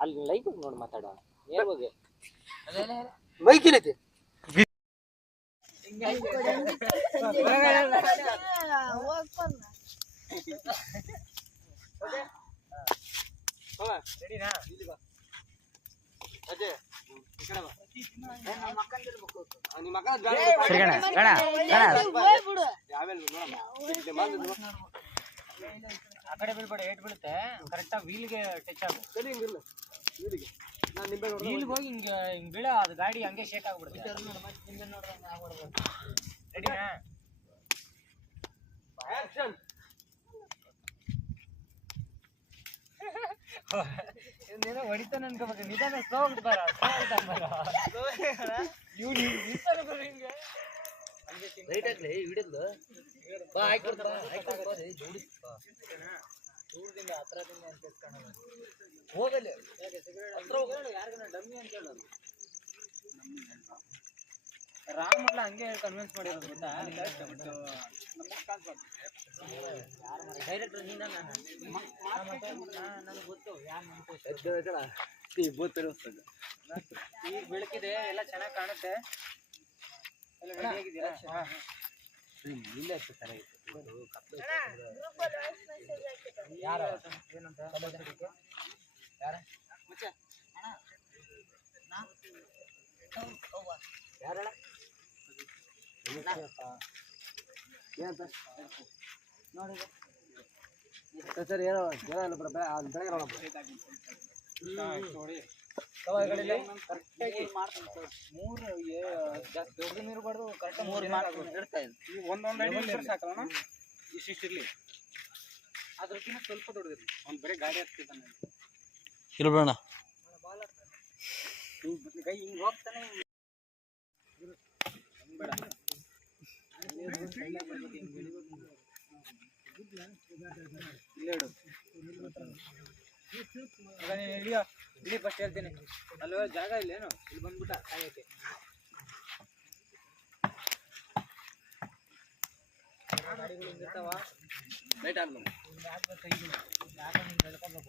ಅಲ್ಲಿ ಲೈಟ್ ನೋಡಿ ಮಾತಾಡ ನೇರವಾಗಿ ಮೈಕ್ ಏನೈತಿ ಆ ಕಡೆ ಬೀಳ್ಬೇಡ ಏಟ್ ಬೀಳುತ್ತೆ ಕರೆಕ್ಟ್ ವೀಲ್ಗೆ ಟಚ್ ಆಗುತ್ತೆ ವೀಲ್ ಹೋಗಿ ಹಿಂಗೆ ಹಿಂಗೆ ಬೀಳ ಅದು ಗಾಡಿ ಹಂಗೆ ಶೇಕ್ ಆಗ್ಬಿಡುತ್ತೆ ರೆಡಿನಾ ಹೊಡಿತಾನೆ ಅನ್ಕೋಬೇಕು ನಿಧಾನ ಸ್ಲೋ ಆಗ್ತಾರ ಇವ್ನು ನಿಲ್ತಾನೆ ಬರೋ ಹಿಂಗೆ ರೈಟ್ ಆಗ್ಲಿ ಹಿಡಿದ್ಲು ಬಾ ದೂರದಿಂದ ಹತ್ರದಿಂದ ಅನ್ಸ್ಕೊಳ್ಳೋಣ ಹೋಗಲಿ ಹತ್ರ ಹೋಗೋಣ ಯಾರಿಗಾನ ಡಮ್ಮಿ ಅಂತ ಹೇಳೋದು ರಾಮಲ್ಲ ಹಂಗೆ ಕನ್ವಿನ್ಸ್ ಮಾಡಿರೋದು ಗೊತ್ತಾ ಡೈರೆಕ್ಟರ್ ನೀನ ನನಗೆ ಗೊತ್ತು ಯಾರು ಈಗ ಬೆಳಕಿದೆ ಎಲ್ಲ ಚೆನ್ನಾಗಿ ಕಾಣುತ್ತೆ ಎಲ್ಲ ರೆಡಿ ಆಗಿದ್ದೀರಾ ಇಲ್ಲ ಯಾರ ಏನಂತ ಯಾರ ಯಾರಣ ಏನಂತ ನೋಡಿ ಸರ್ ಏನೋ ಜನ ಎಲ್ಲ ಬರ ಬೆಳಗ್ಗೆ ಮೂರು ಜಾಸ್ತಿ ದೊಡ್ಡ ನೀರು ಬಡ್ದು ಕರೆಕ್ಟ್ ಒಂದೊಂದು ಅಡಿ ಸಾಕಲ್ಲ ಇಷ್ಟಿರ್ಲಿ ಅದಕ್ಕಿಂತ ಸ್ವಲ್ಪ ದೊಡ್ಡದಿರ್ಲಿ ಒಂದು ಬರೀ ಗಾಡಿ ಹತ್ತಿದ್ದಾನೆ ಇರ್ಬೇಡ ಕೈ ಹಿಂಗೆ ಹೋಗ್ತಾನೆ ಬೇಡ ಇಲ್ಲೇಡು ಇಳಿ ಫಸ್ಟ್ ಹೇಳ್ತೀನಿ ಅಲ್ಲಿ ಜಾಗ ಇಲ್ಲೇನು ಇಲ್ಲಿ ಬಂದ್ಬಿಟ್ಟ ಕಾಯಕ್ಕೆ ಗಾಡಿಗಳು ಹಿಂಗಿರ್ತಾವ ಲೈಟ್ ಆಗ್ಬೇಕು ಕೈಗಳು ಜಾಗ ನಿಂಗೆ ಬೆಳ್ಕೊಬೇಕು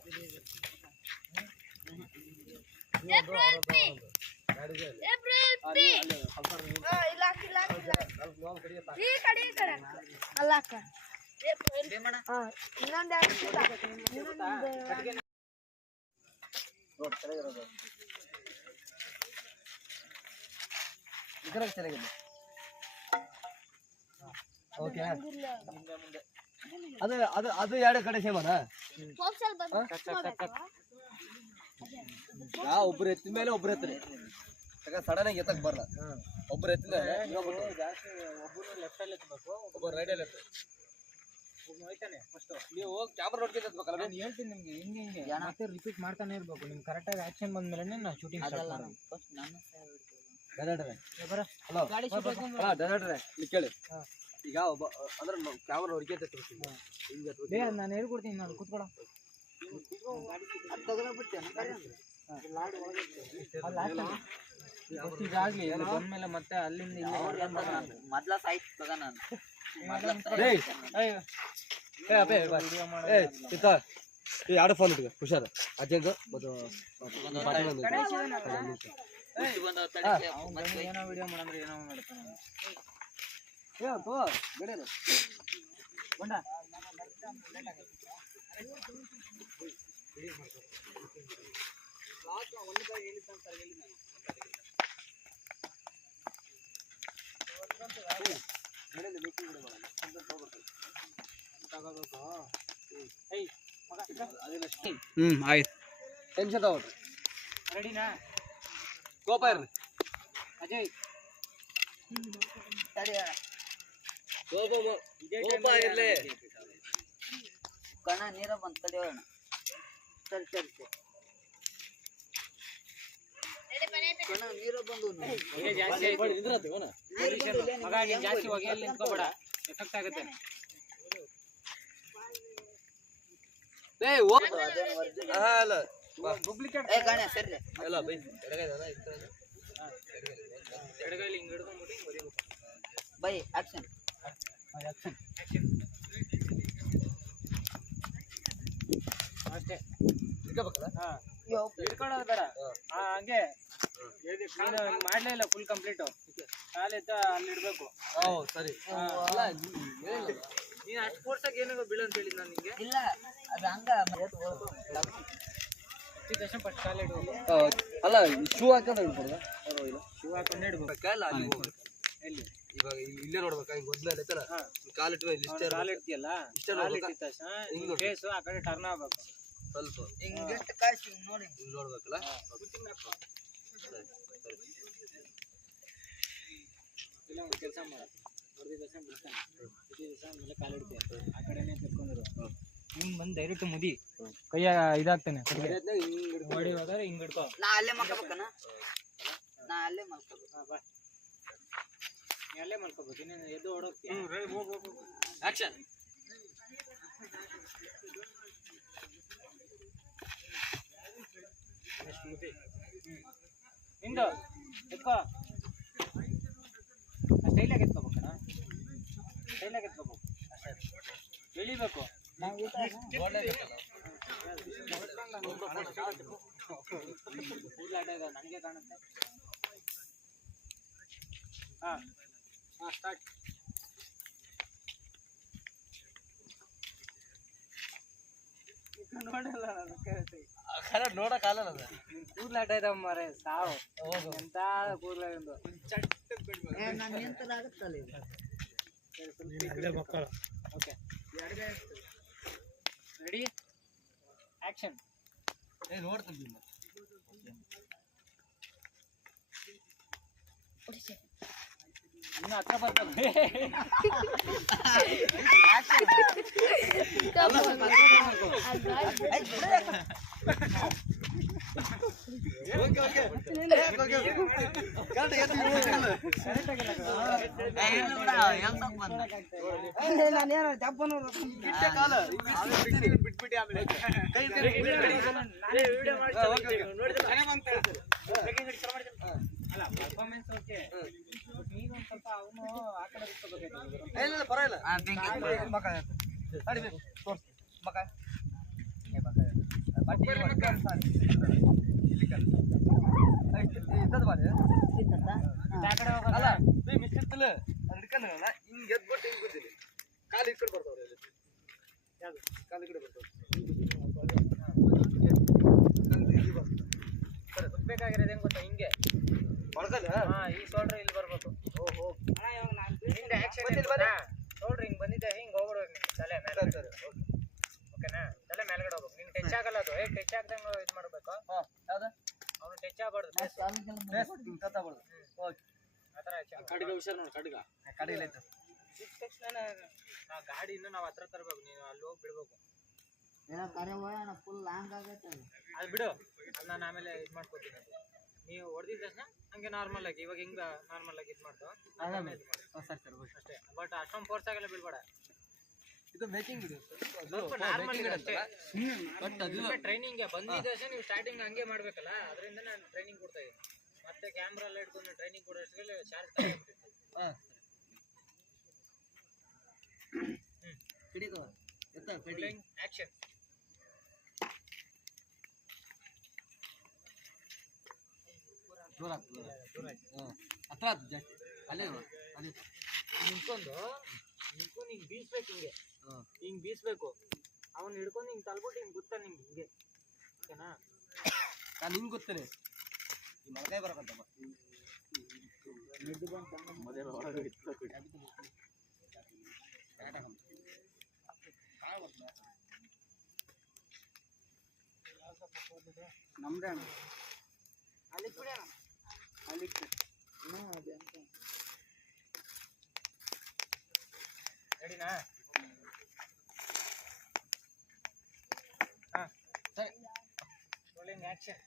ಓಕೆ ಅದು ಅದು ಅದು ಎರಡು ಕಡೆ ಸೇಮನಾ ಒಬ್ರು ಎತ್ತಿದ ಮೇಲೆ ಒಬ್ರು ಎತ್ತರಿ ಯಾಕಂದ್ರೆ ಸಡನ್ ಆಗಿ ಎತ್ತಕ್ ಬರಲ್ಲ ಒಬ್ರು ಎತ್ತಿದ ಜಾಸ್ತಿ ಒಬ್ಬರು ಲೆಫ್ಟ್ ಅಲ್ಲಿ ಎತ್ತಬೇಕು ಒಬ್ಬರು ರೈಟ್ ಅಲ್ಲಿ ಎತ್ತರಿ ಹೋಯ್ತಾನೆ ಫಸ್ಟ್ ನೀವು ಕ್ಯಾಮ್ರಾ ನೋಡ್ಕೊಂಡು ಎತ್ತಬೇಕಲ್ಲ ನಾನು ಹೇಳ್ತೀನಿ ನಿಮ್ಗೆ ಹಿಂಗೆ ಹಿಂಗೆ ಮತ್ತೆ ರಿಪೀಟ್ ಮಾಡ್ತಾನೆ ಇರ್ಬೇಕು ನಿಮ್ಗೆ ಕರೆಕ್ಟಾಗಿ ಆಕ್ಷನ್ ಬಂದ್ಮೇಲೆ ನಾವು ಶೂಟಿಂಗ್ ಸ್ಟಾರ್ಟ್ ಮಾಡೋದು ಹಲೋ ಡೈರೆಕ್ಟ್ರೆ ಇಲ್ಲಿ ಕೇಳಿ ಈಗ ಒಬ್ಬ ಅಂದ್ರೆ ಕ್ಯಾಮ್ರಾ ಹೊರಗೆ ನಾನು ಹೇಳ್ಕೊಡ್ತೀನಿ ನಾನು ಕೂತ್ಕೊಳ್ಳೋ ಇದಾಗ್ಲಿ ಇಲ್ಲಿ ಬಂದ್ಮೇಲೆ ಮತ್ತೆ ಅಲ್ಲಿಂದ ಇಲ್ಲಿ ಮೊದ್ಲ ಸಾಯ್ತು ತಗ ನಾನು ಎರಡು ಫೋನ್ ಇಟ್ಟಿಗೆ ಹುಷಾರು ಅಜ್ಜಂದು ಏನೋ ವಿಡಿಯೋ ಮಾಡಂದ್ರೆ ಏನೋ ಮಾಡ್ತಾನೆ ಆಯ್ತು ಟೆನ್ಷನ್ ತಗೊಳ್ರಿ ರೆಡಿನಾ ಕೋಪ ಇರ್ರಿ ಅಜಯ್ ಕೋಪ ಇರ್ಲಿ ಕಣ ನೀರ ಬಂತ ತಡೆಯೋಣ ಸರಿ ಸರಿ ಸರಿ ಕಣ ನೀರ ಬಂದು ಮಗ ನೀನ್ ಜಾಸ್ತಿ ಹೋಗಿ ಅಲ್ಲಿ ನಿಂತ್ಕೋಬೇಡ ಎಫೆಕ್ಟ್ ಆಗುತ್ತೆ ಡೂಪ್ಲಿಕೇಟ್ ಕಣ ಸರಿ ಅಲ್ಲ ಬೈ ಎಡಗೈಲಿ ಹಿಂಗ್ ಹಿಡ್ಕೊಂಡ್ಬಿಟ್ಟು ಬೈ ಆಕ್ಷನ್ ಅಷ್ಟೇ ಇಟ್ಕೋಬೇಕಲ್ಲ ಹಂಗೆ ನೀನು ಮಾಡ್ಲೇ ಇಲ್ಲ ಫುಲ್ ಕಂಪ್ಲೀಟು ಕಾಲೆತ್ತ ಅಲ್ಲಿ ಇಡ್ಬೇಕು ಸರಿ ನೀನು ಅಷ್ಟು ಫೋರ್ಸಾಗಿ ಏನಾಗ ಬೀಳು ಅಂತ ಹೇಳಿದ್ ನಾನು ನಿಂಗೆ ಇಲ್ಲ ಅದು ಹಂಗ ತಕ್ಷಣ ಫಸ್ಟ್ ಕಾಲು ಇಡ್ಬೇಕು ಅಲ್ಲ ಶೂ ಹಾಕೊಂಡ್ರೆ ಇಡ್ಬೋದ ಶೂ ಹಾಕೊಂಡು ಇಡ್ಬೇಕು ಎಲ್ಲಿ ಇವಾಗ ಇಲ್ಲೇ ನೋಡ್ಬೇಕಾ ಹಿಂಗ್ ಮೊದ್ಲೇ ಐತಲ್ಲ ಕಾಲಿಟ್ಟು ಇಲ್ಲಿ ಇಷ್ಟೇ ಕಾಲು ಇಡ್ತೀಯಲ್ಲ ಕಾಲು ಇಟ್ಟಿದ ತಕ್ಷಣ ಫೇಸು ಆ ಕಡೆ ಟರ್ನ್ ಆಗ್ಬೇಕು ಸ್ವಲ್ಪ ಹಿಂಗಿಟ್ಟು ಕಾಯ್ಸಿ ಹಿಂಗ್ ನೋಡಿ ಇಲ್ಲಿ ನೋಡ್ಬೇಕಲ್ಲ ಇಲ್ಲ ಒಂದು ಕೆಲಸ ಮಾಡ ಹೊಡೆದ ತಕ್ಷಣ ಬಿಡ್ತಾನೆ ಬಿಟ್ಟಿದ ತಕ್ಷಣ ಆಮೇಲೆ ಕಾಲು ಇಡ್ತೀಯ ಆ ಕಡೆನೇ ತಿರ್ಕೊಂಡಿರು ಹಿಂಗ್ ಬಂದು ಡೈರೆಕ್ಟ್ ಮುದಿ ಕೈಯ ಇದಾಗ್ತಾನೆ ಹೊಡಿವಾಗ ಹಿಂಗ್ ಹಿಡ್ಕೋ ನಾ ಅಲ್ಲೇ ಮಲ್ಕೋಬೇಕನ ನಾ ಅಲ್ಲೇ ಮಲ್ಕೋಬೇಕು ಬಾ ನೀ ಅಲ್ಲೇ ಮಲ್ಕೋಬೇಕು ನೀನು ಎದ್ದು ಓಡೋಗ್ತೀಯ ಆಕ್ಷನ್ ನಿಂದು ಎತ್ಕೋ ಸ್ಟೈಲಾಗಿ ಎತ್ಕೋಬೇಕಣ್ಣ ಸ್ಟೈಲಾಗಿ ಎತ್ಕೋಬೇಕು ಅಷ್ಟೇ ಬೆಳಿಬೇಕು ನನಗೆ ಕಾಣುತ್ತೆ ಹಾಂ ಸ್ಟಾರ್ಟ್ ನೋಡಲ್ಲ ನಾನು ನೋಡಕ್ ಆಗಲ್ಲ ಕೂದ್ಲಾಟ ಇದಾವ ಮಾರೆ ಸಾವು ಎಂತ ಕೂದ್ಲ ನಾನು ನಿಂತದಾಗುತ್ತಲ್ಲ ಇದು ಓಕೆ ರೆಡಿ ಆಕ್ಷನ್ ನೋಡ್ತೀನಿ ಇನ್ನು ಹತ್ರ ಬರ್ತದೆ ಅಲ್ಲ ಪರ್ಫಾರ್ಮೆನ್ಸ್ ಓಕೆ ನೀನು ಒಂದು ಸ್ವಲ್ಪ ಅವನು ಆ ಕಡೆ ಬಿಟ್ಕೋಬೇಕಾಯ್ತು ಪರವಾಗಿಲ್ಲ ಆ ಕಡೆ ಹೋಗೋಲ್ಲ ಹಿಂಗ್ ಎದ್ಬಿಟ್ಟು ಹಿಂಗ್ ಕೂತೀನಿ ಕಾಲು ಈ ಕಡೆ ಬರ್ತಾವ್ರೆ ಕಾಲು ಈ ಕಡೆ ಬರ್ತಾವ್ರೆ ಬೇಕಾಗಿರೋದು ಹೆಂಗ್ ಗೊತ್ತಾ ಹಿಂಗೆ ಹಾ ಈ ಶೋಲ್ಡರ್ ಇಲ್ಲಿ ಬರ್ಬೇಕು ಓಹೋ ಹಿಂದೆ ಆಕ್ಷನ್ ಶೋಲ್ಡರ್ ಹಿಂಗ್ ಬಂದಿದ್ದೆ ಹಿಂಗ್ ಹೋಗ್ಬಿಡ್ಬೇಕು ನಿನ್ ತಲೆ ಮೇಲೆ ಓಕೆನಾ ತಲೆ ಮೇಲ್ಗಡೆ ಹೋಗ್ಬೇಕು ನಿನ್ ಟಚ್ ಆಗಲ್ಲ ಅದು ಟಚ್ ಆಗ್ದಂಗ ಇದು ಮಾಡ್ಬೇಕು ಅವ್ನು ಟಚ್ ಆಗಬಾರ್ದು ಆ ಥರ ಆಕ್ಷನ್ ಖಡ್ಗ ಹುಷಾರ್ ನೋಡಿ ಖಡ್ಗ ಕಡಿಲ್ಲ ತಕ್ಷಣ ಗಾಡಿ ಇನ್ನು ನಾವು ಹತ್ರ ತರಬೇಕು ನೀನು ಅಲ್ಲಿ ಹೋಗಿ ಬಿಡ್ಬೇಕು ಫುಲ್ ಲಾಂಗ್ ಆಗೈತೆ ಅದು ಬಿಡು ಅದು ನಾನು ಆಮೇಲೆ ಇದು ಮಾಡ್ಕೊತೀನಿ ನೀವು ಹೊಡೆದಿದ್ದ ತಕ್ಷಣ ಹಂಗೆ ನಾರ್ಮಲ್ ಆಗಿ ಇವಾಗ ಹಿಂಗ ನಾರ್ಮಲ್ ಆಗಿ ಇದು ಮಾಡ್ತು ಅಷ್ಟೇ ಬಟ್ ಅಷ್ಟೊಂದು ಫೋರ್ಸ್ ಆಗಲ್ಲ ಬಿಡ್ಬೇಡ ಇದು ಮೇಕಿಂಗ್ ಇದು ಸ್ವಲ್ಪ ನಾರ್ಮಲ್ ಅಷ್ಟೇ ಟ್ರೈನಿಂಗ್ ಬಂದಿದ್ದ ತಕ್ಷಣ ನೀವು ಸ್ಟಾರ್ಟಿಂಗ್ ಹಂಗೆ ಮಾಡ್ಬೇಕಲ್ಲ ಅದರಿಂದ ನಾನು ಟ್ರೈನಿಂಗ್ ಕೊಡ್ತಾ ಇದ್ದೀನಿ ಮತ್ತೆ ಕ್ಯಾಮ್ರಾ ಎಲ್ಲ ಇಟ್ಕೊಂಡು ಟ್ರೈನಿಂಗ್ ಕೊಡೋಷ್ಟರಲ್ಲಿ ಚಾರ್ಜ್ ತಗೊಂಡ್ಬಿಟ್ಟಿರ್ತೀನಿ ಆಕ್ಷನ್ ಹತ್ರ ಜಾಸ್ತಿ ಅಲ್ಲೇ ನಿಂತ್ಕೊಂಡು ಹಿಂಗ್ ಬೀಸ್ಬೇಕು ಹಿಂಗೆ ಹಿಂಗ್ ಬೀಸ್ಬೇಕು ಅವನ್ ಹಿಡ್ಕೊಂಡು ಹಿಂಗ್ ತಲ್ಬಿಟ್ಟು ಹಿಂಗ್ ಗೊತ್ತ ನಿಂಗೆ ಹಿಂಗೆ ಓಕೆನಾ ನಾನು ಹಿಂಗೆ ಗೊತ್ತೇನೆ ಈ ಮಲಕಾಯಿ ಬರಕಂತಮ್ಮ ನಮ್ದೇ ಅಲ್ಲಿ ಬಿಡೋಣ ಅಲ್ಲಿ ರೆಡಿನಾ ಹಾಂ ಸರಿ ರೋಲಿಂಗ್ ಆ್ಯಕ್ಷನ್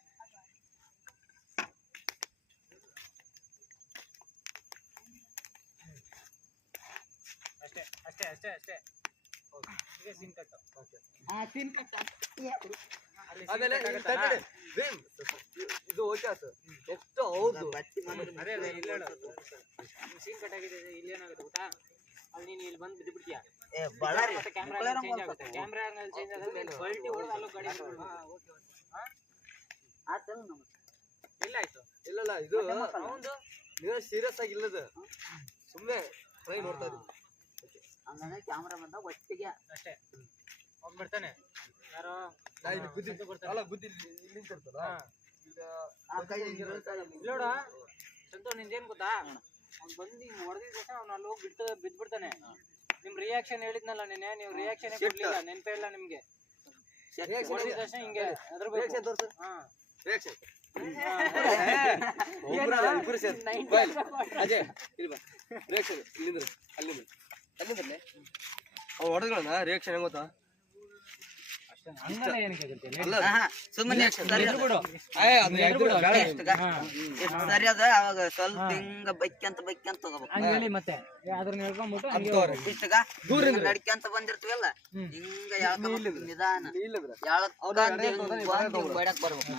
ಅಷ್ಟೇ ಅಷ್ಟೇ ಅಷ್ಟೇ ಅಷ್ಟೇ ಓಕೆ ಈಗ ಸೀನ್ ಕಟ್ಟು ಓಕೆ ಸೀನ್ ಕಟ್ ಆಮೇಲೆ ಇದು ಓಕೆ ಸರ್ ಎಷ್ಟು ಹೌದು ಅದೇ ಅದೇ ಇಲ್ಲ ಹೇಳು ಸೀನ್ ಕಟ್ ಆಗಿದೆ ಇಲ್ಲಿ ಏನಾಗುತ್ತೆ ಗೊತ್ತಾ ಅಲ್ಲಿ ನೀನು ಇಲ್ಲಿ ಬಂದು ಬಿದ್ದು ಬಿಡ್ತೀಯ ಮತ್ತೆ ಕ್ಯಾಮ್ರಾ ಚೇಂಜ್ ಆಗುತ್ತೆ ಕ್ಯಾಮ್ರಾ ಚೇಂಜ್ ಆಗುತ್ತೆ ಬಲ್ಟಿ ಹೊಡೆದು ಅಲ್ಲೂ ಗಾಡಿ ಆತಲ್ಲ ನಮಗೆ ಇಲ್ಲ ಆಯ್ತು ಇಲ್ಲ ಇದು ಅವಂದು ನೀನು ಸೀರಿಯಸ್ ಆಗಿ ಇಲ್ಲದ ಸುಮ್ಮನೆ ಟ್ರೈ ನೋಡ್ತಾ ಇದ್ದೀವಿ ಹಂಗಂದ್ರೆ ಕ್ಯಾಮ್ರಾ ಬಂದಾಗ ಒಟ್ಟಿಗೆ ಅಷ್ಟೇ ಅವ್ನು ಬಿಡ್ತಾನೆ ಯಾರೋ ಇಲ್ಲಿ ಬುದ್ಧಿ ಅಲ್ಲ ಬುದ್ಧಿ ಇಲ್ಲಿ ನಿಂತಿರ್ತಲ್ಲ ಈಗ ಆ ಕೈ ಹಿಂಗೆ ಬೀಳ್ತಾ ಇದೆ. ನೋಡ ಸಂತೋಷ್ ನಿಂದೇನ್ ಗೊತ್ತಾ ಅವ್ನು ಬಂದು ಹಿಂಗ್ ಹೊಡೆದಿದ ತಕ್ಷಣ ಅವ್ನು ಅಲ್ಲಿ ಹೋಗಿ ಬಿದ್ಬಿಡ್ತಾನೆ ನಿಮ್ ರಿಯಾಕ್ಷನ್ ಹೇಳಿದ್ನಲ್ಲ ನೆನೆ ನೀವು ರಿಯಾಕ್ಷನ್ ಕೊಡ್ಲಿಲ್ಲ ನೆನಪೇ ಇಲ್ಲ ನಿಮ್ಗೆ ಹೊಡೆದಿದ ತಕ್ಷಣ ಹಿಂಗೆ ಅದ್ರ ರಿಯಾಕ್ಷನ್ ತೋರ್ಸು ಹಾ ರಿಯಾಕ್ಷನ್ ನೈಂಟಿ ಅಜಯ್ ಇಲ್ಲಿ ಬಾ ರಿಯಾಕ್ಷನ್ ಇಲ್ಲಿಂದ್ರ ಅಲ್ಲಿಂದ್ರಲ್ಲೇ ಅವ್ ಹೊಡೆದ್ಗಳನ್ನ ರಿಯಾಕ್ಷನ್ ಹೆಂಗ್ ಗೊತ್ತಾ ಹಂಗಲ್ಲ ಏನಕ್ಕೆ ಗೊತ್ತಿಲ್ಲ ಅಲ್ಲ ಸುಮ್ಮನೆ ಎಷ್ಟು ಸರಿ ಅದ ಸರಿ ಅದ ಅವಾಗ ಸ್ವಲ್ಪ ಹಿಂಗ ಬೈಕ್ಯಂತ ತಗೋಬೇಕು ಹಂಗ ಹೇಳಿ ಮತ್ತೆ ಅದ್ರನ್ನ ಹೇಳ್ಕೊಂಡ್ಬಿಟ್ಟು ಹಂಗೆ ಇಷ್ಟಗ ನಡ್ಕ್ಯಂತ ಬಂದಿರ್ತೀವಲ್ಲ ಹಿಂಗ ಯಾಳ್ಕೊಂಡ್ ನಿಧಾನ ಬಡಕ್ ಬರ್ಬೇಕು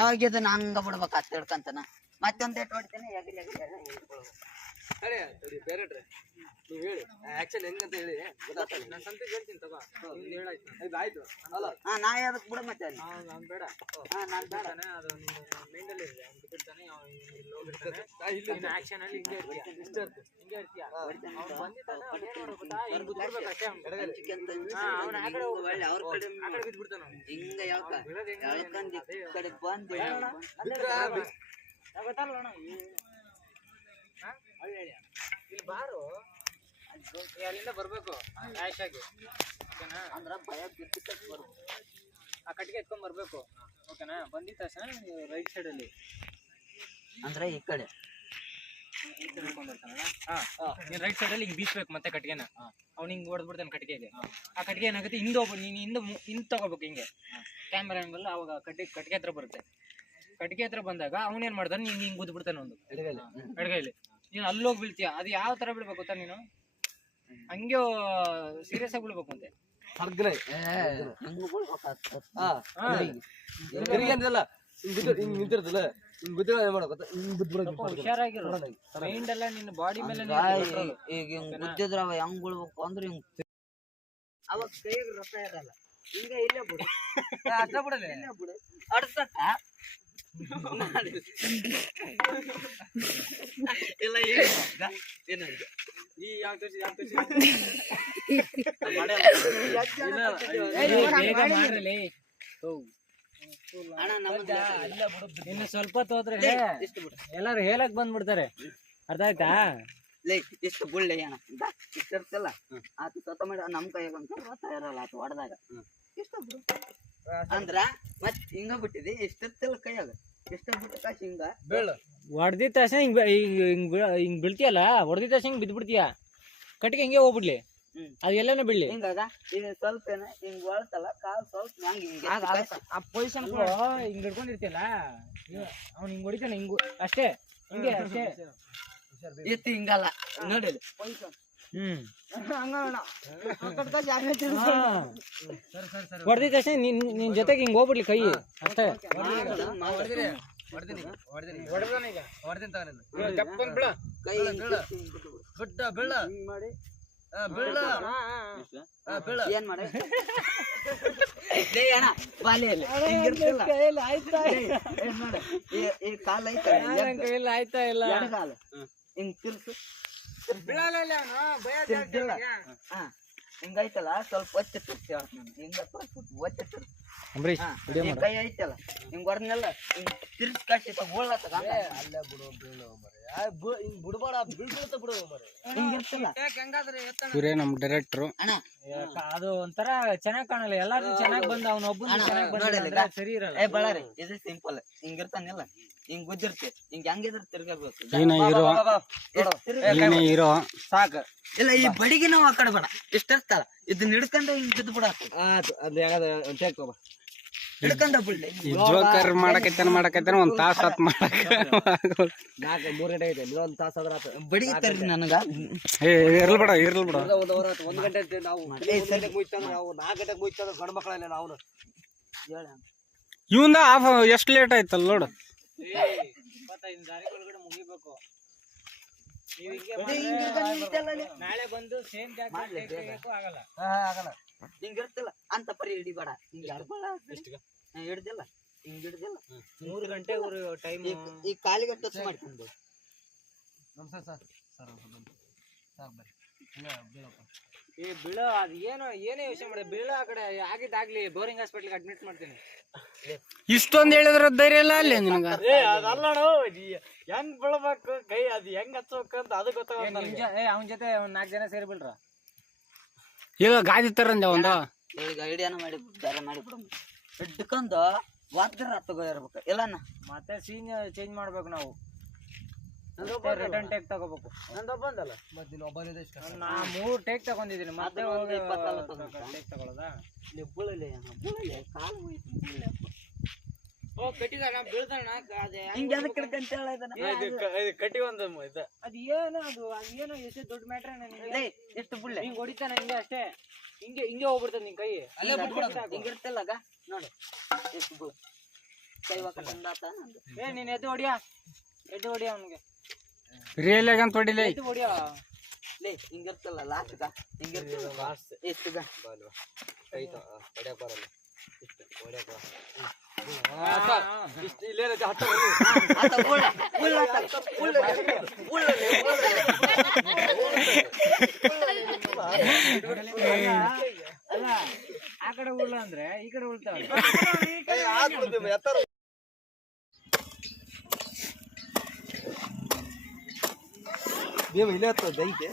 ಅವಾಗ ಇದನ್ನ ಹಂಗ ಬಿಡ್ಬೇಕು ಅತ್ತ ಹಿಡ್ಕಂತನ ಮತ್ತೊಂದ್ ಏಟ್ ಹೊಡಿತೇನೆ ಎಗರಿ ಬೇರೆ ನೀವು ಹೇಳಿ ಆಕ್ಷನ್ ಹೆಂಗಂತ ಹೇಳಿ ಗೊತ್ತಾಗ್ತದೆ ನಾನು ಸಂತಿಗೆ ಹೇಳ್ತೀನಿ ತಗೋ ನಿಮ್ದು ಹೇಳಾಯ್ತು ಆಯ್ತು ಅಲ್ಲ ನಾ ಅದಕ್ಕೆ ಬಿಡ ಮತ್ತೆ ಅಲ್ಲಿ ನಾನು ಬೇಡ ನಾನ್ ಬೇಡ ಅದು ನಿಮ್ಮ ಮೈಂಡಲ್ಲಿ ಇರಲಿ ಅವ್ನು ಬಿಟ್ಟಿರ್ತಾನೆ ಇಲ್ಲಿ ಹೋಗಿರ್ತಾನೆ ಆಕ್ಷನ್ ಅಲ್ಲಿ ಹಿಂಗೆ ಇರ್ತೀಯ ಹಿಂಗೆ ಇರ್ತೀಯ ಅವ್ನು ಬಂದಿದ್ದಾನೆ ಅವ್ನು ಏನು ಮಾಡೋದು ಗೊತ್ತಾ ಹಿಂಗೆ ಬಿಡ್ಬೇಕು ಅಷ್ಟೇ ಅವ್ನು ಆ ಕಡೆ ಒಳ್ಳೆ ಅವ್ರ ಕಡೆ ಆ ಕಡೆ ಬಿದ್ಬಿಡ್ತಾನೆ ಅವ್ನು ಹಿಂಗ ಎಳ್ಕಂದ್ ಈ ಕಡೆ ಬಂದು ಗೊತ್ತಲ್ಲ ಅಣ್ಣ ಇಲ್ಲಿ ಬಾರು ಅಲ್ಲಿಂದ ಬರ್ಬೇಕು ರ್ಯಾಶ್ ಆಗಿ ಓಕೆನಾ ಅಂದ್ರ ಭಯ ಬಿಟ್ಟು ಬರ್ಬೇಕು ಆ ಕಟ್ಟಿಗೆ ಎತ್ಕೊಂಡ್ ಬರ್ಬೇಕು ಓಕೆನಾ ಬಂದಿದ ತಕ್ಷಣ ರೈಟ್ ಸೈಡ್ ಅಲ್ಲಿ ಅಂದ್ರೆ ಈ ಕಡೆ ಹಿಡ್ಕೊಂಡಿರ್ತಾನಲ್ಲ ನೀನ್ ರೈಟ್ ಸೈಡ್ ಅಲ್ಲಿ ಹಿಂಗ್ ಬೀಸ್ಬೇಕು ಮತ್ತೆ ಕಟ್ಟಿಗೆನ ಅವ್ನು ಹಿಂಗ್ ಹೊಡೆದ್ಬಿಡ್ತಾನೆ ಕಟ್ಟಿಗೆಗೆ ಆ ಕಟ್ಟಿಗೆ ಏನಾಗುತ್ತೆ ನೀನು ಹಿಂದ್ ತಗೋಬೇಕು ಹಿಂಗೆ ಕ್ಯಾಮ್ರಾ ಆಂಗಲ್ ಅವಾಗ ಕಟ್ಟಿಗೆ ಹತ್ರ ಬರುತ್ತೆ ಕಟ್ಟಿಗೆ ಹತ್ರ ಬಂದಾಗ ಅವನೇನ್ ಮಾಡ್ತಾನೆ ಹಿಂಗ್ ಹಿಂಗ್ ಗುದ್ದು ಬಿಡ್ತಾನೆ ಒಂದು ಎಡಗೈಲಿ ನೀನು ಅಲ್ಲಿ ಹೋಗಿ ಬೀಳ್ತೀಯ ಅದು ಯಾವ ತರ ಬೀಳ್ಬೇಕು ಗೊತ್ತಾ ನೀನು ಹಂಗೆ ಸೀರಿಯಸ್ ಆಗಿ ಬೀಳ್ಬೇಕು ಅಂತೆ ನಿಂತಿರ್ತಲ್ಲ ಹುಷಾರಾಗಿರೋ ಮೈಂಡ್ ಎಲ್ಲ ನಿನ್ನ ಬಾಡಿ ಮೇಲೆ ಈಗ ಹಿಂಗ್ ಗುದ್ದಿದ್ರ ಅವ ಹೆಂಗ್ ಬೀಳ್ಬೇಕು ಅಂದ್ರೆ ಹಿಂಗ್ ಅವಾಗ ಕೈಗೆ ರಸ ಇರಲ್ಲ ಹಿಂಗ ಇಲ್ಲೇ ಬಿಡು ಅಷ್ಟ ಬಿಡಲೆ ಇಲ್ಲೇ ಬಿಡು ಅಡ್ಸಕ್ಕ ಇಲ್ಲ ಏನಂತ ಈ ಯಾವ ಅಣ್ಣ ನಮ್ದು ಇನ್ನು ಸ್ವಲ್ಪ ಹೋದ್ರೆ ಎಲ್ಲಾರು ಹೇಳಕ್ ಬಂದ್ಬಿಡ್ತಾರೆ ಅರ್ಥ ಆಯ್ತಾ ಇಷ್ಟು ಬುಳ್ಳಿ ಅಣ್ಣ ಇಷ್ಟ ಇರ್ತಲ್ಲ ಆತ ಸತ ಮಾಡಿ ನಮ್ ಕೈಯಾಗ ಅಂತ ರಸ ಇರಲ್ಲ ಆತ ಹೊಡೆದಾಗ ಇಷ್ಟ ಬಿಡು ಅಂದ್ರ ಮತ್ ಹಿಂಗ ಬಿಟ್ಟಿದಿ ಇಷ್ಟಿರ್ತಿಲ್ಲ ಕೈಯಾಗ ಇಷ್ಟ ಬಿಟ್ಟ ಕಾಶ್ ಹಿಂಗ ಹೊಡೆದಿದ ತಕ್ಷಣ ಹಿಂಗ್ ಬೀಳ್ತೀಯಲ್ಲ ಹೊಡೆದಿದ ತಕ್ಷಣ ಹಿಂಗ್ ಬಿದ್ಬಿಡ್ತೀಯ ಕಟ್ಟಿಗೆ ಹಿಂಗೆ ಹೋಗ್ಬಿಡ್ಲಿ ಅದು ಎಲ್ಲಾನು ಬೀಳ್ಲಿ ಹಿಂಗಾಗ ಇದು ಸ್ವಲ್ಪ ಏನ ಹಿಂಗ್ ಒಳತಲ್ಲ ಕಾಲ್ ಸ್ವಲ್ಪ ಹಂಗ ಹಿಂಗ ಆ ಪೊಸಿಷನ್ ಹಿಂಗ್ ಹಿಡ್ಕೊಂಡಿರ್ತಿಯಲ್ಲ ಅವ್ನು ಹಿಂಗ್ ಹೊಡಿತಾನೆ ಹಿಂಗು ಅಷ್ಟೇ ಹಿಂಗೆ ಅಷ್ಟೇ ಎತ್ತಿ ಹಿಂಗಲ್ಲ ನೋಡಿ ಹೊಡೆದಿದ ತಕ್ಷಣ ನಿನ್ ಜೊತೆಗೆ ಹಿಂಗ್ ಹೋಗ್ಬಿಡ್ಲಿ ಕೈ ಅಷ್ಟೇ ಕೈ ಬೀಳ ಮಾಡಿ ಏನ್ ಮಾಡಿ ಅಣ್ಣ ಬಾಲಿಯಲ್ಲಿ ಈ ಕಾಲ ಆಯ್ತಾ ಇಲ್ಲ ಕಾಲ ಹಿಂಗ್ ತಿರ್ಸು ಹಿಂಗೈತಲ್ಲ ಸ್ವಲ್ಪ ಒಚ್ಚ ತಿರ್ಸಿ ಹಿಂಗ ಒಚ್ಚ ತಿರ್ಸಿ ಕೈ ಐತಲ್ಲ ಹಿಂಗ್ ಹೊಡೆದ್ನೆಲ್ಲ ಹಿಂಗ್ ತಿರ್ಸಿ ಕಟ್ಟಿ ಬೋಳತ್ತ ಅಲ್ಲೇ ಬಿಡು ಬೀಳು ಹಿಂಗ್ ಬಿಡ್ಬೇಡ ಬೀಳ್ತ ಬಿಡು ಹಿಂಗಿರ್ತಲ್ಲ ನಮ್ ಡೈರೆಕ್ಟ್ರು ಅಣ್ಣ ಅದು ಒಂಥರ ಚೆನ್ನಾಗ್ ಕಾಣಲ್ಲ ಎಲ್ಲಾರು ಚೆನ್ನಾಗ್ ಬಂದ ಅವ್ನ ಒಬ್ಬನ ಚೆನ್ನಾಗ್ ಬಂದ ಸರಿ ಇರಲ್ಲ ಏ ಬಳ್ಳಾರಿ ಇದು ಸಿಂಪಲ್ ಹಿಂಗಿರ್ತಾನಿಲ್ಲ ಹಿಂಗ್ ಗುದ್ದಿರ್ತಿ ಹಿಂಗ್ ಹೆಂಗಿದ್ರ ತಿರ್ಗಬೇಕು ಹೀರೋ ಸಾಕ ಇಲ್ಲ ಈ ಬಡಿಗೆ ನಾವ್ ಆ ಕಡೆ ಬೇಡ ಇಷ್ಟಿರ್ತಾರ ಇದನ್ನ ಹಿಡ್ಕೊಂಡು ಹಿಂಗ್ ಬಿದ್ದು ಬಿಡ ಹಿಡ್ಕೊಂಡ ಬಿಡ್ಲಿ ಜೋಕರ್ ಮಾಡಕೈತಾನ ಒಂದ್ ತಾಸ ಹತ್ ಮಾಡಕ 3 ಗಂಟೆ ಐತೆ ಒಂದ್ ತಾಸ ಆದ್ರ ಬಡಿಗೆ ತರ್ರಿ ನನಗ ಇರ್ಲ್ ಬಿಡ 1 ಗಂಟೆ ನಾವು ಮುಯ್ತಾನ ನಾವು 4 ಗಂಟೆಗೆ ಮುಯ್ತಾನ ಗಂಡ ಮಕ್ಕಳಲ್ಲ ನಾವು ಇವಂದ ಆಫ್ ಎಷ್ಟ್ ಲೇಟ್ ಆಯ್ತಲ್ಲ ನೋಡು 25 ದಾರಿ ಒಳಗಡೆ ಮುಗಿಬೇಕು ನಾಳೆ ಬಂದು ಸೇಮ್ ಜಾಗ ಆಗಲ್ಲ ಹಿಂಗಿರ್ತಿಲ್ಲ ಅಂತ ಪರಿ ಹಿಡಿಬೇಡ ಹಿಂಗ ಹಿಡ್ದಿಲ್ಲ ಹಿಂಗ್ ಹಿಡ್ದಿಲ್ಲ 3 ಗಂಟೆ ಟೈಮ್. ಈ ಕಾಲಿಗೆ ಟಚ್ ಮಾಡ್ಕೊಂಡು ನಮಸ್ಕಾರ ಸರ್. ಸಾಕು ಬರ್ರಿ. ಏ ಬೀಳೋ ಅದು ಏನೇ ಯೋಚನೆ ಮಾಡಿ ಬೀಳೋ ಆ ಕಡೆ ಆಗಿದ್ದಾಗ್ಲಿ ಬೋರಿಂಗ್ ಹಾಸ್ಪಿಟ್ಲಿಗೆ ಅಡ್ಮಿಟ್ ಮಾಡ್ತೀನಿ. ಇಷ್ಟೊಂದ್ ಹೇಳಿದ್ರ ಧೈರ್ಯ ಇಲ್ಲ ಅಲ್ಲಿ ನಿನಗ. ಅದಲ್ಲಣ ಹೆಂಗ್ ಬೀಳ್ಬೇಕು ಕೈ ಅದು ಹೆಂಗ್ ಹಚ್ಬೇಕು ಅಂತ ಅದು ಗೊತ್ತಾಗ ಅವನ ಜೊತೆ 4 ಜನ ಸೇರಿ ಬಿಡ್ರ. ಈಗ ಗಾದಿ ತರಂದೆ ಒಂದು ಈಗ ಐಡಿಯಾನ ಮಾಡಿ ಬೇರೆ ಮಾಡಿ ಬಿಡೋಣ. ಹಿಡ್ಕೊಂಡು ವಾದ್ರ ತಗೋ ಇರ್ಬೇಕು ಇಲ್ಲಣ್ಣ. ಮತ್ತೆ ಸೀನ್ ಚೇಂಜ್ ಮಾಡ್ಬೇಕು ನಾವು. ರಿಟರ್ನ್ ಟೇಕ್ ತಗೋಬೇಕು. ನಂದೊಬ್ಬಂದಲ್ಲ ಮತ್ತೆ ನೀನು ಒಬ್ಬನೇ ಇಷ್ಟ. ನಾ 3 ಟೇಕ್ ತಗೊಂಡಿದ್ದೀನಿ. ಮತ್ತೆ ಅದನ್ನ ಒಂದು 24 ಟೇಕ್ ತಗೊಳ್ಳೋದಾ? ನೀವು ಬೀಳಲಿ ಕಾಲು ಹೋಯ್ತು. ಓ ಕಟ್ಟಿದಾನ ಬೀಳ್ದಾನ ಹಿಂಗೆ ಅದಕ್ಕೆ ಹಿಡ್ಕಂತ ಹೇಳಿದಾನ. ಕಟ್ಟಿ ಒಂದು ಅದು ಏನು ಎಷ್ಟು ದೊಡ್ಡ ಮ್ಯಾಟ್ರ ನನಗೆ. ಎಷ್ಟು ಬುಳ್ಳೆ ಹಿಂಗ್ ಹೊಡಿತಾನ ಹಿಂಗೆ ಅಷ್ಟೇ. ಹಿಂಗೆ ಹೋಗ್ಬಿಡ್ತದ ನಿನ್ ಕೈ. ಅಲ್ಲೇ ಬಿಟ್ಬಿಡೋದು. ಹಿಂಗಿರ್ತಲ್ಲಗ ನೋಡು ಎಷ್ಟು ಬುಳ್ಳೆ ಕೈ ಒಕ್ಕಂದಾತ. ಏ ನೀನ್ ಎದ್ದು ಹೊಡಿಯ ಅವನಿಗೆ ರಿಯಲ್ ಆಗಿ ಅಂತ ಹೊಡಿಲೇ. ಎದ್ದು ಹೊಡಿಯ. ಲೇ ಹಿಂಗಿರ್ತಲ್ಲ ಲಾಸ್ಟ್ಗ ಹಿಂಗಿರ್ತಲ್ಲ ಎಷ್ಟುಗ ಆಯ್ತಾ ಹೊಡ್ಯಾಕ ಬರಲ್ಲ. ಇಷ್ಟು ಇಲ್ಲೇ ಹತ್ತ ಆತ ಬುಳ್ಳೆ ಬುಳ್ಳೆ ಬುಳ್ಳೆ ಅಲ್ಲ ಆ ಕಡೆ ಉಳ್ಳ ಅಂದ್ರೆ ಈ ಕಡೆ ಉಳ್ತಾವ. ಇಲ್ಲೇ ಹತ್ತ ಬೆಂಕಿ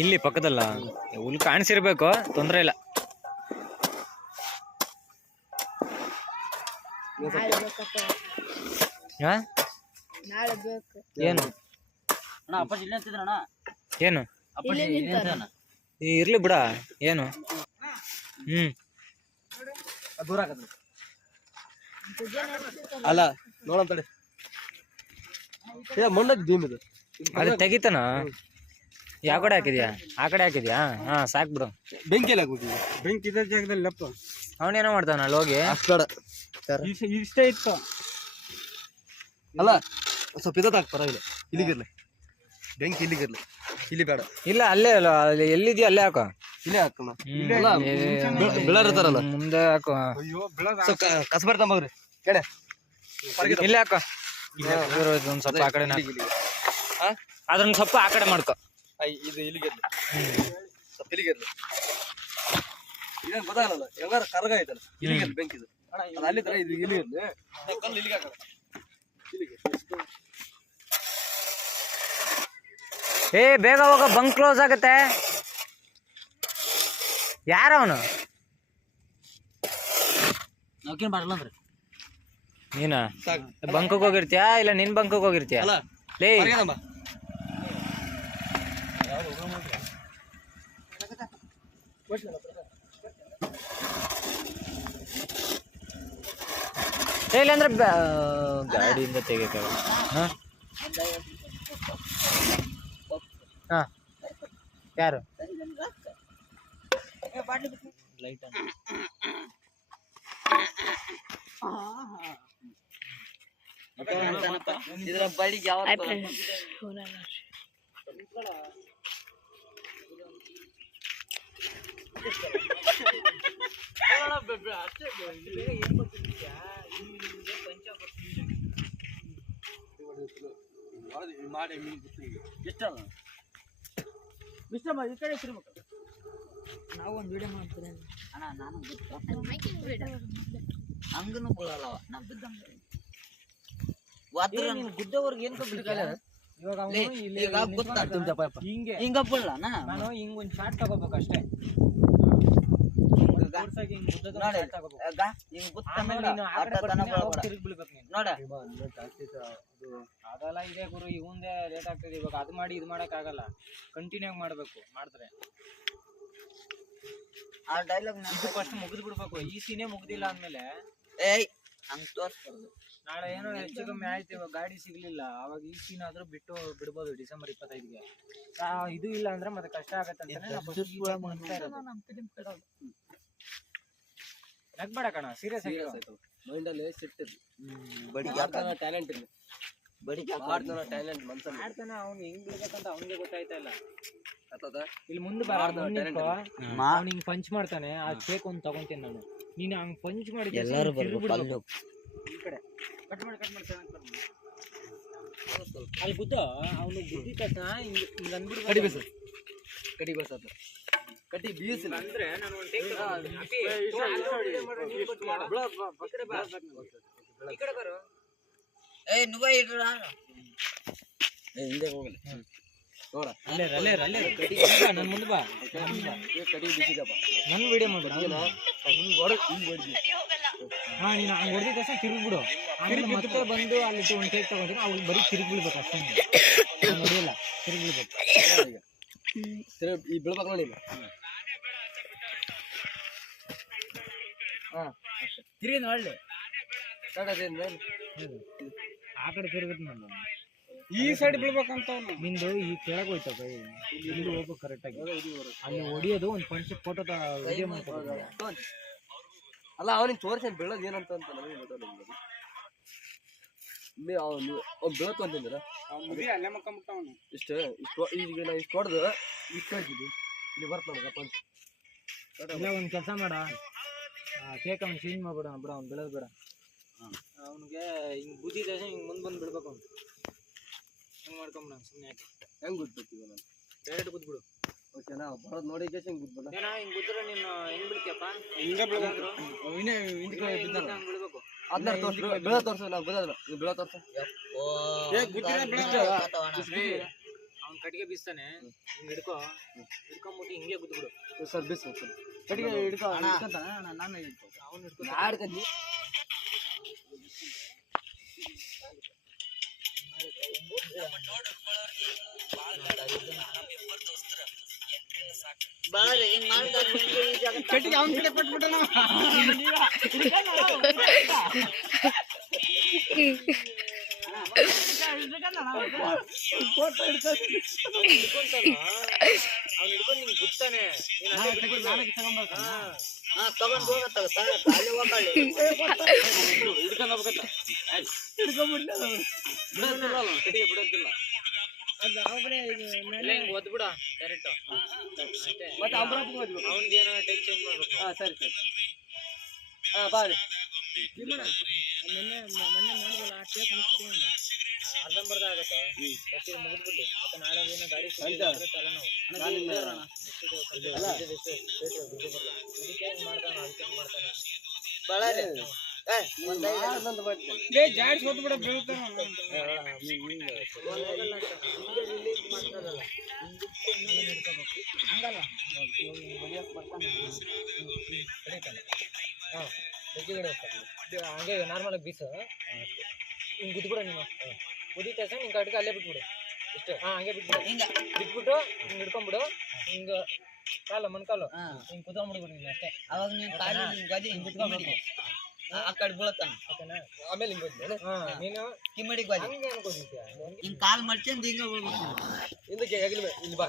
ಇಲ್ಲಿ ಪಕ್ಕದಲ್ಲ ಹುಲ್ ಕಾಣಿಸಿರ್ಬೇಕು, ತೊಂದ್ರೆ ಇಲ್ಲ. ಏನು ಅಣ್ಣ ಅಪ್ಪಾಜಿ ಇಲ್ಲೇ ಅಂತಿದ್ರಣ್ಣ. ಏನು ಅಪ್ಪಾಜಿ ಇಲ್ಲೇ ಅಂತಾನ. ಇರ್ಲಿ ಬಿಡ. ಏನು ದೂರ ಆಗತ್ತೆ. ಅಲ್ಲ ನೋಡಂತ ತಡಿ. ಮಣ್ಣದ್ ಭೀಮ್ ಇದು. ಅದು ತೆಗಿತಾನ. ಯಾವ ಕಡೆ ಹಾಕಿದ್ಯಾ? ಆ ಕಡೆ ಹಾಕಿದ್ಯಾ? ಹಾ ಸಾಕ್ ಬಿಡು. ಬೆಂಕಿಯಲ್ಲಿ ಹಾಕ್ಬಿಟ್ಟಿದ್ವಿ. ಬೆಂಕಿ ಇದ್ದ ಜಾಗದಲ್ಲಿ ಅವನೇನೋ ಮಾಡ್ತಾನ ಅಲ್ಲಿ ಹೋಗಿ. ಇಷ್ಟೇ ಇತ್ತು. ಅಲ್ಲ ಸ್ವಲ್ಪ ಇದತ್ ಹಾಕ್ ಪರವಾಗಿಲ್ಲ. ಇಲ್ಲಿಗಿರ್ಲಿ ಬೆಂಕಿ, ಇಲ್ಲಿಗಿರ್ಲಿ. ಇಲ್ಲಿ ಬೇಡ. ಇಲ್ಲ ಅಲ್ಲೇ ಅಲ್ಲ, ಅಲ್ಲಿ ಎಲ್ಲಿದ್ಯಾ ಅಲ್ಲೇ ಹಾಕೋ. ಇಲ್ಲೇ ಹಾಕಮ್ಮ. ಬೀಳಾರ್ ಇರ್ತಾರಲ್ಲ ಮುಂದೆ ಹಾಕೋ. ಸ್ವಲ್ಪ ಕಸಬಾರ್ ತಂಬಗ್ರಿ ಕಡೆ ಇಲ್ಲೇ ಹಾಕೋ. ಒಂದ್ ಸ್ವಲ್ಪ ಆ ಕಡೆ ಅದನ್ನ ಸ್ವಲ್ಪ ಆ ಕಡೆ ಮಾಡ್ಕೊ. ಇದು ಇಲ್ಲಿಗಿರ್ಲಿ. ಸ್ವಲ್ಪ ಇಲ್ಲಿಗಿರ್ಲಿ. ಇದೇನ್ ಗೊತ್ತಾಗಲ್ಲ. ಹೆಂಗಾರ ಕರ್ಗ ಐತಲ್ಲ ಇಲ್ಲಿಗಿರ್ಲಿ ಬೆಂಕಿ ಇದು. ಅಲ್ಲಿ ತರ ಇದು ಇಲ್ಲಿಗಿರ್ಲಿ. ಕಲ್ಲು ಇಲ್ಲಿಗೆ ಹಾಕಲ್ಲ. ಏ ಬೇಗ ಹೋಗ, ಬಂಕ್ ಕ್ಲೋಸ್ ಆಗತ್ತೆ. ಯಾರವನು? ನಾಕೇನ್ ಮಾಡಲ್ಲ ಅಂದ್ರೆ ನೀನ ಬಂಕಕ್ಕೆ ಹೋಗಿರ್ತೀಯಾ ಇಲ್ಲ ನಿನ್ ಬಂಕಕ್ಕೆ ಹೋಗಿರ್ತೀಯ? ಅಲ್ಲ ಲೇ ಇಲ್ಲಂದ್ರೆ ಗಾಡಿಯಿಂದ ತೆಗಿತಾವ. ಹಾ ಯಾರು? ಲೈಟ್ ಇದ್ರ ಬಳಿಗೆ ಯಾವ ನಾವು ಒಂದು ವಿಡಿಯೋ ಮಾಡ್ತೀವಿ ಅಣ್ಣ. ನಾನು ಹಂಗನು ಬೀಳಲ್ಲವ ನಾವು ಬಿದ್ದಂಗೆ. ಗುದ್ದವರ್ಗೆ ಏನ್ ಹಿಂಗ ಬೀಳಲ್ಲ. ನಾನು ಹಿಂಗ್ ಒಂದ್ ಶಾರ್ಟ್ ತಗೋಬೇಕು ಅಷ್ಟೇ. ನೋಡ ಅದೆಲ್ಲ ಇದೆ ಗುರು. ಇವಂದೇ ಲೇಟ್ ಆಗ್ತದೆ ಇವಾಗ. ಅದು ಮಾಡಿ ಇದು ಮಾಡಕ್ ಆಗಲ್ಲ. ಕಂಟಿನ್ಯೂ ಮಾಡ್ಬೇಕು. ಮಾಡಿದ್ರೆ ಆ ಡೈಲಾಗ್ ಇದು ಫಸ್ಟ್ ಮುಗಿದ್ ಬಿಡ್ಬೇಕು. ಈ ಸೀನೇ ಮುಗ್ದಿಲ್ಲ ಅಂದ್ಮೇಲೆ ಏಯ್ ಹಂಗ್ ತೋರ್ಸ್ಬಾರ್ದು. ನಾಳೆ ಏನೋ ಹೆಚ್ಚು ಕಮ್ಮಿ ಆಯ್ತು, ಇವಾಗ ಗಾಡಿ ಸಿಗ್ಲಿಲ್ಲ, ಅವಾಗ ಈ ಸೀನ್ ಆದ್ರೂ ಬಿಡ್ಬೋದು ಡಿಸೆಂಬರ್ 25ಗೆ. ಇದು ಇಲ್ಲ ಅಂದ್ರೆ ಮತ್ತೆ ಕಷ್ಟ ಆಗತ್ತೆ ನಗ್ಬೇಡ ಕಣ, ಸೀರಿಯಸ್ ಆಗಿ ಮೈಂಡ್ ಅಲ್ಲಿ ಸಿಟ್ಟಿರ್ಲಿ. ಬಡಿಗೆ ಟ್ಯಾಲೆಂಟ್ ಇರ್ಲಿ. ಟ್ಯಾಲೆಂಟ್ ಮನ್ಸ ಮಾಡ್ತಾನೆ. ಅವ್ನು ಹೆಂಗ್ ಬಿಡ್ಬೇಕಂತ ಅವ್ನಿಗೆ ಗೊತ್ತಾಯ್ತಾ ಇಲ್ಲ. ಆತದ ಇಲ್ಲಿ ಮುಂದೆ ಹಿಂಗ್ ಪಂಚ್ ಮಾಡ್ತಾನೆ. ಆ ಶೇಕ್ ಒಂದ್ ತಗೊಂತೀನಿ ನಾನು. ನೀನು ಹಂಗ್ ಪಂಚ್ ಮಾಡಿದ್ದೆ ಎಲ್ಲರೂ ಬರ್ಬೇಕು ಅಲ್ಲೂ ಈ ಕಡೆ ಕಟ್ ಮಾಡಿ ಚೆನ್ನಾಗಿ ಅಲ್ಲಿ ಗುದ್ದ ಅವನು ಬುದ್ಧಿ ತಕ್ಷಣ ಹಿಂಗ್ ಅಂದ್ಬಿಡ್ಬೇಕು. ಕಡಿ ಬೇಸ ಕಡಿ ಬೇಸ ಕಟ್ಟಿ ಬೀಸಿಲ್ಲ ಅಂದ್ರೆ ನಾನು ಒಂದು ಟೇಕ್ ಈ ಕಡೆ ಬರೋ ಏ ನುಗ್ಗ ಇಡ್ರ ಹಿಂದೆ ಹೋಗಲ್ಲ ನೋಡ ಅಲ್ಲೇ ನನ್ ಮುಂದೆ ಬಾ ಕಡಿ ಬೀಸಿದಪ್ಪ ನನ್ ವಿಡಿಯೋ ಮಾಡ್ಬಿಡ ಹಿಂಗ್ ಹೊಡ್ದಿ ಹಾ ನೀನು ಹಂಗ್ ಹೊಡೆದ ತಕ್ಷಣ ತಿರುಗ್ಬಿಡು ಆಮೇಲೆ ಮತ್ತೆ ಬಂದು ಅಲ್ಲಿ ಒಂದು ಟೇಕ್ ತಗೋತೀನಿ ಅವ್ರು ಬರೀ ತಿರುಗ್ಬಿಡ್ಬೇಕು ಅಷ್ಟೇ ನಡೆಯಲ್ಲ ತಿರುಗ್ಬಿಡ್ಬೇಕು ಈ ಬೀಳ್ಬೇಕು ನೋಡಿ ಹಾ ತಿರುಗಿ ಒಳ್ಳೆ ಆ ಕಡೆ ತಿರುಗುತ್ತೆ ನಾನು ಈ ಸೈಡ್ ಬೀಳ್ಬೇಕಂತ ನಿಂದು ಈ ಕೆಳಗೆ ಹೋಯ್ತ ಕೈ ಇಲ್ಲಿ ಹೋಗ್ಬೇಕು ಕರೆಕ್ಟಾಗಿ ಅಲ್ಲಿ ಹೊಡಿಯೋದು ಒಂದು ಪಂಚ ಫೋಟೋ ವಿಡಿಯೋ ಮಾಡ್ತಾರೆ ಅಲ್ಲ ಅವನಿಗೆ ತೋರಿಸಿ ಬೀಳೋದು ಏನಂತ ಅಂತ ನನಗೆ ಗೊತ್ತಾಗಲ್ಲ ಅವ್ನು ಬೀಳತ್ತು ಅಂತಂದ್ರ ಅಲ್ಲೇ ಮಕ್ಕಂಬಿಟ್ಟವನು ಇಷ್ಟು ಈಗ ನಾ ಇಷ್ಟು ಹೊಡೆದು ಇಷ್ಟು ಕಳ್ಸಿದ್ವಿ ಇಲ್ಲಿ ಬರ್ತಾನಲ್ಲ ಪಂಚ ಇಲ್ಲ ಒಂದು ಕೆಲಸ ಮಾಡ ಕೇಕ್ ಅವ್ನು ಚೇಂಜ್ ಮಾಡ್ಬೇಡ ಬಿಡ ಅವ್ನು ಬೀಳೋದು ಬೇಡ ಅವನಿಗೆ ಹಿಂಗೆ ಬುದ್ಧಿ ದೇಶ ಹಿಂಗೆ ಮುಂದೆ ಬಂದು ಬಿಡ್ಬೇಕು ಅವ್ನು ಹಿಂಗೆ ಮಾಡ್ಕೊಂಬಿಡ ಸುಮ್ಮನೆ ಯಾಕೆ ಹೆಂಗೆ ಗೊತ್ತಿರ್ತೀವಿ ನಾನು ಡೈರೆಕ್ಟ್ ಕೂತ್ಬಿಡು ಓಕೆನಾ ಬರೋದು ನೋಡಿ ಕೇಸ್ ಹಿಂಗೆ ಗೊತ್ತಲ್ಲ ಏನೋ ಹಿಂಗೆ ಕೂತ್ರೆ ನೀನು ಹೆಂಗೆ ಬಿಡ್ತೀಯಪ್ಪ ಹಿಂಗೆ ಬೀಳ್ಬೇಕು ಹಂಗೆ ಬಿಡ್ಬೇಕು ಅದನ್ನ ತೋರಿಸಿ ಬೀಳೋ ತೋರಿಸು ನಾವು ಗೊತ್ತಾಗಲ್ಲ ನೀವು ಬೀಳೋ ತೋರಿಸು ಅವ್ನು ಕಟ್ಟಿಗೆ ಬೀಸ್ತಾನೆ ಹಿಂಗೆ ಹಿಡ್ಕೊಂಬಿಟ್ಟು ಹಿಂಗೆ ಕೂತ್ಬಿಡು ಸರ್ ಬಿಸ್ ಸರ್ ಕಟ್ಟಿಗೆ ಹಿಡ್ಕೊಂತಾನೆ ನಾನು ಅವ್ನು ಹಿಡ್ಕೊ ಆಡ್ಕೊಂಡು ಕಟ್ಟಿಗೆ ಅವನ ಕಡೆ ಕೊಟ್ಬಿಟ್ಟಣ ಅವ್ನು ಹಿಡ್ಕೊಂಡು ನಿಂಗೆ ಗುತ್ತಾನೆ ತಗೊಂಡ್ ಕಟ್ಟಿಗೆ ಬಿಡೋದಿಲ್ಲ ಹಿಂಗೆ ಒದ್ಬಿಡ ಡೈರೆಕ್ಟ್ ಮತ್ತೆ ಅಮರಾಪುರ ಹೋದ್ವಿ ಅವ್ನಿಗೇನೋ ಟೈಪ್ ಚೇಂಜ್ ಮಾಡ್ಬೇಕು ಹಾಂ ಸರಿ ಸರಿ ಹಾಂ ಬಾರಿ ಅರ್ಧಂಬರ್ಧ ಆಗತ್ತಾ ಮುಗಿದ್ಬಿಡ್ಲಿ ಮತ್ತೆ ನಾಳೆ ಏನೋ ಗಾಡಿ ಮಾಡ್ತಾನ ಅದಕ್ಕೆ ಮಾಡ್ತಾನೆ ಜಾಡ್ಸ್ ಹೋದ್ಬಿಡ ಬೀಳ್ತಾನ ಹಂಗಲ್ಲ ಹಂಗೆ ನಾರ್ಮಲ್ ಬೀಸ ಹಿಂಗೆ ಗುದ್ಬಿಡ ನೀನು ಗುದ್ದಿದ ತಕ್ಷಣ ನಿಂಗೆ ಕಟ್ಟಿಗೆ ಅಲ್ಲೇ ಬಿಟ್ಬಿಡು ಇಷ್ಟೇ ಹಂಗೆ ಬಿಟ್ಬಿಡು ಹಿಂಗೆ ಬಿಟ್ಬಿಟ್ಟು ಹಿಂಗೆ ಹಿಡ್ಕೊಂಡ್ಬಿಡು ಹಿಂಗೆ ಕಾಲು ಮೊಣಕಾಲು ಹಿಂಗೆ ಕುತ್ಕೊಂಡ್ಬಿಡ್ಬಿಡು ನೀನು ಅಷ್ಟೇ ಅವಾಗ ನೀನ್ ಕಾಲಿ ಗದಿ ಹಿಂಗ್ ಕುತ್ಕೊಬೇಕು ಆ ಕಡೆ ಬೀಳತಾನ ಆಮೇಲೆ ಹಿಂಗೆ ನೀನು ಕಿಮ್ಮಡಿ ಗದಿ ಹಂಗೆ ಅನ್ಕೋದಿದ್ಯಾ ಹಿಂಗ್ ಕಾಲ್ ಮಡ್ಚಂದ್ ಹಿಂಗ ಬೀಳ್ಬೇಕು ಹಿಂದಕ್ಕೆ ಹೆಗಲ ಇಲ್ಲಿ ಬಾ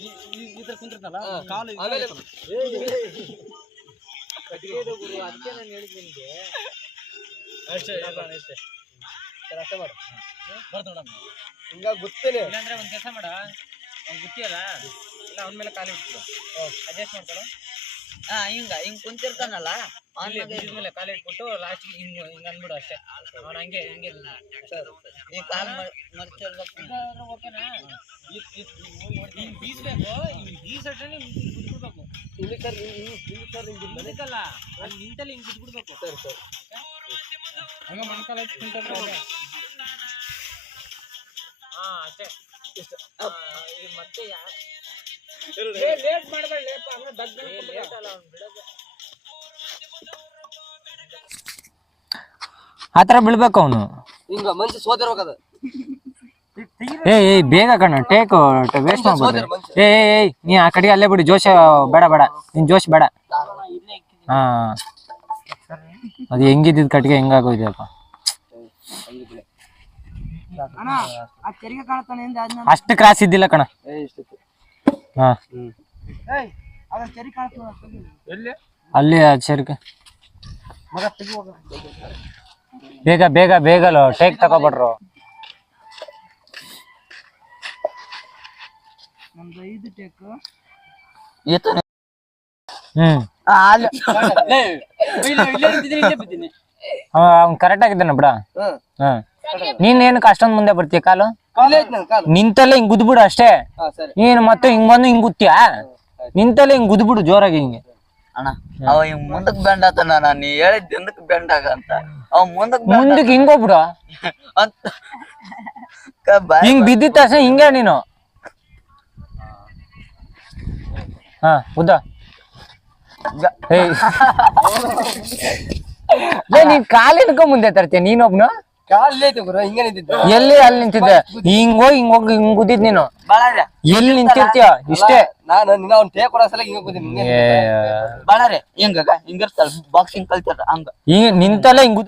ಈ ತರ ಕುಂತಿರ್ತಲ್ಲ ಕಾಲು ಆಮೇಲೆ ಕಟ್ಟಿಗೆದು ಗುರು ಅದಕ್ಕೆ ನಾನು ಹೇಳಿದ್ದು ನಿನಗೆ ಅಷ್ಟೇ ಅಷ್ಟೇ ಅಷ್ಟೇ ಮಾಡು ಬರ್ತಾಡ ಹಿಂಗಾಗಿ ಗೊತ್ತೇನೆ ಇಲ್ಲಾಂದ್ರೆ ಒಂದು ಕೆಲಸ ಮಾಡ ಅವ್ನು ಗುತ್ತಿಯಲ್ಲ ಇಲ್ಲ ಅವನ ಮೇಲೆ ಕಾಲು ಇಟ್ಬಿಡು ಅಡ್ಜಸ್ಟ್ ಮಾಡ್ಕೊಳ್ಳೋ ಹಿಂಗ್ ಕುಂತಿರ್ತಾನಲ್ಲ ಇದ್ರ ಮೇಲೆ ಕಾಲು ಇಟ್ಬಿಟ್ಟು ಲಾಸ್ಟಿಗೆ ಹಿಂಗೆ ಹಿಂಗೆ ಅಂದ್ಬಿಡು ಅಷ್ಟೇ ಅವ್ನು ಹಂಗೆ ಹಿಂಗೆ ಈ ಕಾಲ್ ಮಡ್ಚಿರ್ಬೇಕು ಓಕೆನಾ ಹಿಂಗೆ ಬೀಸ್ಬೇಕು ಹಿಂಗೆ ಬೀಸಟ್ರೆ ಹಿಂಗೆ ಬಿಟ್ಬಿಡ್ಬೇಕು ಇಲ್ಲಿ ಸರ್ ಹಿಂಗೆ ಅದಕ್ಕಲ್ಲ ಅಲ್ಲಿ ನಿಂತಲ್ಲಿ ಹಿಂಗೆ ಬಿಟ್ಬಿಡ್ಬೇಕು ಸರಿ ಸರಿ ಹಂಗ ಮಣ್ಕಾಲ ಅಷ್ಟೇ ಇದು ಮತ್ತೆ ಲೇಟ್ ಮಾಡಬೇಡ ಲೇಟ್ ಅಲ್ಲ ಅವ್ನು ಬಿಡೋದು ಆ ಥರ ಬೀಳ್ಬೇಕು ಅವನು ಹಿಂಗ ಮನುಷ್ಯ ಸೋದಿರ್ಬೇಕದ ಏಯ್ ಬೇಗ ಕಣ ಟೇಕ್ ವೇಸ್ಟ್ ಮಾಡ್ಬಿಡ್ರಿ ಏಯ್ ನೀ ಆ ಕಡೆಗೆ ಅಲ್ಲೇ ಬಿಡಿ ಜೋಶ್ ಬೇಡ ನಿನ್ ಜೋಶ್ ಬೇಡ ಹಾ ಅದು ಹೆಂಗಿದ್ದಿದ್ ಕಟ್ಟಿಗೆ ಹೆಂಗಾಗೋಯ್ದಪ್ಪ ಅಷ್ಟು ಕ್ರಾಸ್ ಇದ್ದಿಲ್ಲ ಕಣ ಹಾ ಅಲ್ಲಿ ಚರಿಕೆ ಬೇಗ ಬೇಗಲ್ಲ ಟೇಕ್ ತಗೋಬಿಟ್ರು ಅವ್ನ್ ಕರೆಕ್ಟ್ ಆಗಿದ್ದಾನ ಬಿಡ. ನೀನ್ ಏನಕ್ಕೆ ಅಷ್ಟೊಂದ್ ಮುಂದೆ ಬರ್ತೀಯ? ಕಾಲು ನಿಂತಲ್ಲೇ ಹಿಂಗ್ ಗುದ್ಬಿಡು ಅಷ್ಟೇ. ನೀನ್ ಮತ್ತೆ ಹಿಂಗ್ ಬಂದು ಹಿಂಗ್ ಗುತ್ತೀಯ, ನಿಂತಲ್ಲೇ ಹಿಂಗ್ ಗುದ್ಬಿಡು ಜೋರಾಗಿ ಹಿಂಗೆ. ಅಣ್ಣ ಅವ ಹಿಂಗ್ ಮುಂದಕ್ ಬೆಂಡ್ ಆತನ, ನೀ ಹೇಳಿದ್ ಹಿಂದಕ್ ಬೆಂಡ್ ಆಗಂತ ಅವ ಮುಂದಕ್ಕೆ ಹಿಂಗ್ ಹೋಗ್ಬಿಡು. ಅಂತ ಹಿಂಗ್ ಬಿದ್ದಿದ ತಕ್ಷಣ ಹಿಂಗೆ ನೀನು. ಹಾ ಉದ್ದ ನೀನ್ ಕಾಲ್ ಹಿಡ್ಕೊಂಡ್ ಮುಂದೆ ತರ್ತೀಯ ನೀನೊಬ್ನು? ಎಲ್ಲಿ ಅಲ್ಲಿ ನಿಂತಿದ್ದೆ? ಹಿಂಗ್ ಹೋಗಿ ಹಿಂಗ್ ಗುದ್ದಿದ್ ನೀನು. ಎಲ್ಲಿ ನಿಂತಿರ್ತೀಯ ಇಷ್ಟೇ. ಬಾಳಾರೆ ಹಿಂಗಿರ್ತಾರ ಬಾಕ್ಸಿಂಗ್ ಕಲ್ತಾರ ಹಂಗ ಹಿಂಗ್ ನಿಂತಲ್ಲ ಹಿಂಗ್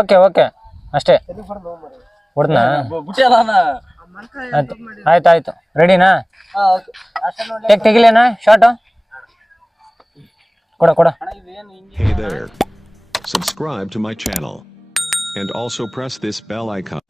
ಓಕೆ ಓಕೆ ಅಷ್ಟೇ ಹೊಡ್ದನಾ? ಆಯ್ತು ರೆಡಿನಾ? ತೆಗಿಲೇನಾ ಶಾರ್ಟ್? ಕೊಡ. Hey there. Subscribe to my channel. And also press this bell icon.